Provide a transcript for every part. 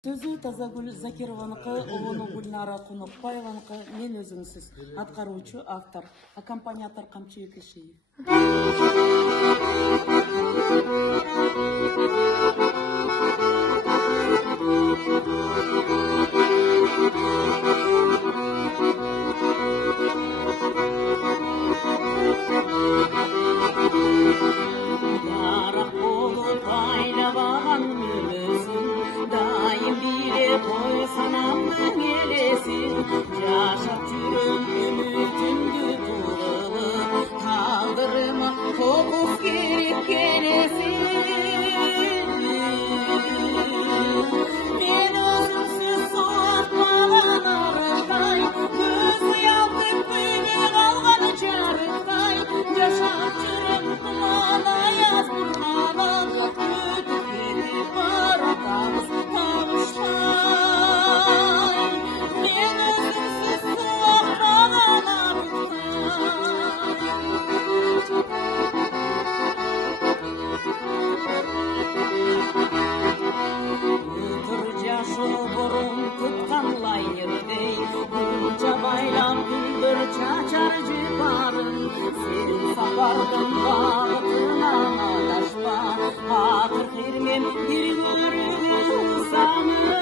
Сөзі Тазагүл Закированыкы, ұлыны Гүлнара Кунукбаеваныкы, мен өзіңсіз, атқарушы автор, аккомпаниатор Камчы Екешеев. Toy sanamdın elesin, yaşap жүрüm ümitімді туралы, тағдырыма тоғыз керек келесін. Мен өзімсіз суатмаған арықтай, көз ұялтып күйге қалған жарықтай, yaşап жүрім тұман аяз бұрғаны, өтіп кетіп баратамыз kavuşmay. Men özümsüz suatmagan Ötür jaşı burun tutkan laynerdey, bunca baylap güldür çaçar jibarın. Sen sapardın bağıtынан adaşpa, atır kirmem bir görüp usanır.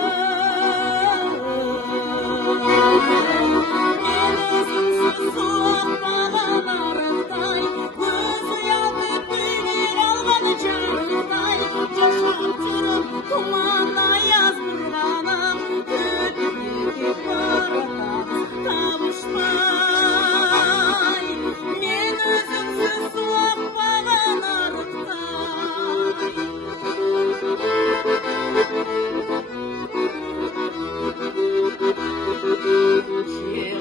Men özümsüz suatmagan arıqтай, көз ұялтып күйге қалған жарықтай, yaşап жүріп тұман аяз бұрғаным, өтіп кетіп баратамыз кавышмай. Мен өзімсіз суатпаған арықтай.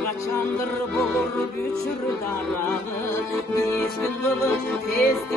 Қачандыр болыр бүчір дарағы, ешкіл болып тезді